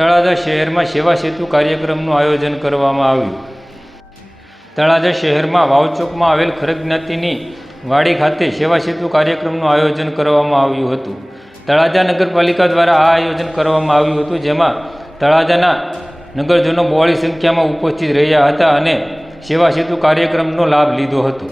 તળાજા શહેરમાં સેવા સેતુ કાર્યક્રમનું આયોજન કરવામાં આવ્યું। તળાજા શહેરમાં વાવચોકમાં આવેલ ખરગ જ્ઞાતિની વાડી ખાતે સેવા સેતુ કાર્યક્રમનું આયોજન કરવામાં આવ્યું હતું। તળાજા નગરપાલિકા દ્વારા આ આયોજન કરવામાં આવ્યું હતું, જેમાં તળાજાના નગરજનો બહોળી સંખ્યામાં ઉપસ્થિત રહ્યા હતા અને સેવા સેતુ કાર્યક્રમનો લાભ લીધો હતો।